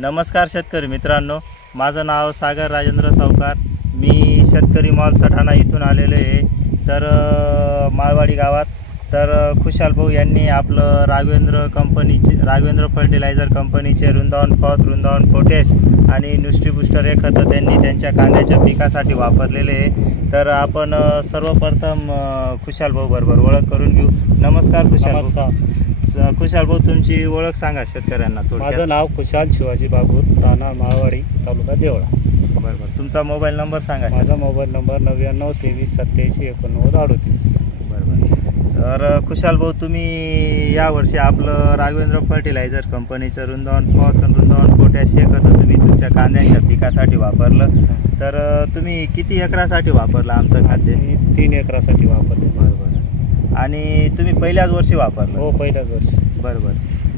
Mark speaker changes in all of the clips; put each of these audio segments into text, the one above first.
Speaker 1: नमस्कार शेतकरी मित्रांनो. माझं नाव सागर राजेंद्र सावकार. मी शेतकरी मॉल सठाणा इथून आलेलो आहे. तर माळवाडी गावात. तर खुशाल भाऊ यांनी आपलं राघवेंद्र कंपनीचे राघवेंद्र फर्टिलायझर कंपनीचे वृंदावन फॉस वृंदावन पोटॅश आणि न्यूट्री बुस्टर हे खतं त्यांनी त्यांच्या कांद्याच्या पिकासाठी वापरलेले आहे. तर आपण सर्वप्रथम खुशाल भाऊ बरोबर ओळख करून घेऊ. नमस्कार खुशाल भाऊ. स- खुशाल भाऊ तुमची ओळख सांगा शेतकऱ्यांना थोडक्यात.
Speaker 2: माझं नाव खुशाल शिवाजी बागूर राहणार माळवाडी तालुका देवळा.
Speaker 1: बरोबर तुमचा मोबाईल नंबर सांगा
Speaker 2: माझा मोबाईल नंबर नव्याण्णव तेवीस सत्याऐंशी एकोणनव्वद अडतीस.
Speaker 1: बरोबर तर अ, खुशाल भाऊ तुम्ही यावर्षी आपलं राघवेंद्र फर्टिलायझर कंपनीचं वृंदावन फॉस आणि वृंदावन पोटॅश हे खतं तुम्ही तुमच्या कांद्यांच्या पिकासाठी वापरलं. तर तुम्ही किती एकरासाठी वापरलं आमचं खाद्य?
Speaker 2: मी तीन एकरासाठी वापरले.
Speaker 1: बरोबर आणि तुम्ही पहिल्याच वर्षी वापरलं.
Speaker 2: हो पहिल्याच वर्षी.
Speaker 1: बरोबर.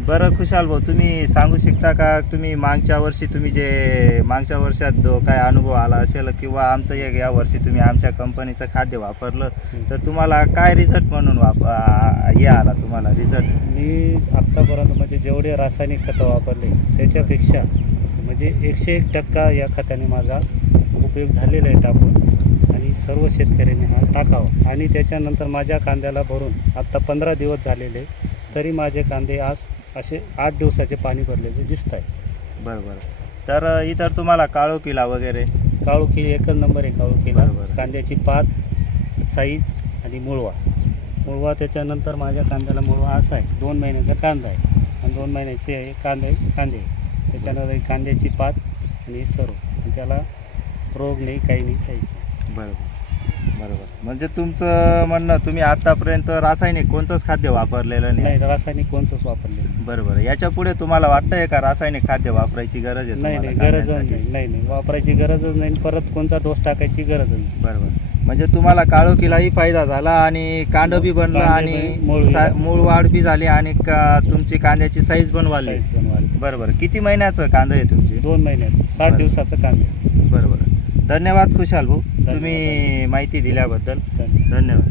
Speaker 1: बरं खुशाल भाऊ तुम्ही सांगू शकता का? तुम्ही मागच्या वर्षी तुम्ही जे मागच्या वर्षात जो काय अनुभव आला असेल किंवा आमचं एक या वर्षी तुम्ही आमच्या कंपनीचं खाद्य वापरलं तर तुम्हाला काय रिझल्ट म्हणून वाप आ- हे आला तुम्हाला रिझल्ट
Speaker 2: मी आत्तापर्यंत म्हणजे जेवढे रासायनिक खतं वापरले त्याच्यापेक्षा म्हणजे एकशे एक टक्का या खताने माझा उपयोग झालेला आहे टाकून. सर्व शेतकऱ्यांनी हा टाकावा. आणि त्याच्यानंतर माझ्या कांद्याला भरून आत्ता पंधरा दिवस झालेले तरी माझे कांदे आज असे आठ दिवसाचे पाणी भरलेले दिसत आहे
Speaker 1: बरोबर तर इतर तुम्हाला काळोखीला वगैरे?
Speaker 2: काळोखी एकच नंबर आहे काळोखीला
Speaker 1: बरोबर.
Speaker 2: कांद्याची पात साईज आणि मुळवा. मुळवा त्याच्यानंतर माझ्या कांद्याला मुळवा असा आहे. दोन महिन्याचा कांदा आहे. आणि दोन महिन्याचे आहे कांदे कांदे. त्याच्यानंतर कांद्याची पात आणि सर्व. त्याला रोग नाही काही नाही काहीच नाही.
Speaker 1: बरोबर बरोबर. म्हणजे तुमचं म्हणणं तुम्ही आतापर्यंत रासायनिक कोणतंच खाद्य वापरलेलं नाही.
Speaker 2: नाही रासायनिक कोणतंच वापरले
Speaker 1: बरोबर. याच्यापुढे तुम्हाला वाटतंय का रासायनिक खाद्य वापरायची गरज आहे
Speaker 2: नाही नाही
Speaker 1: तुम्हाला
Speaker 2: गरजच
Speaker 1: कांद्यासाठी?
Speaker 2: नाही. नाही नाही वापरायची गरजच नाही. आणि परत कोणता डोस टाकायची गरजच नाही.
Speaker 1: बरोबर. म्हणजे तुम्हाला काळोखीलाही फायदा झाला आणि कांड बी बनलं
Speaker 2: कांदे
Speaker 1: आणि
Speaker 2: बी, मूळ बी
Speaker 1: सा-
Speaker 2: झालं.
Speaker 1: मूळ वाढ बी झाली आणि का- तुमची कांद्याची साईज पण वाढली.
Speaker 2: साईज
Speaker 1: बरोबर. किती महिन्याचं कांदा आहे तुमची?
Speaker 2: दोन महिन्याचं. साठ
Speaker 1: बरं.
Speaker 2: दिवसाचं कांदे
Speaker 1: बरोबर. धन्यवाद खुशाल भाऊ. तुम्ही माहिती दिल्याबद्दल. धन्यवाद.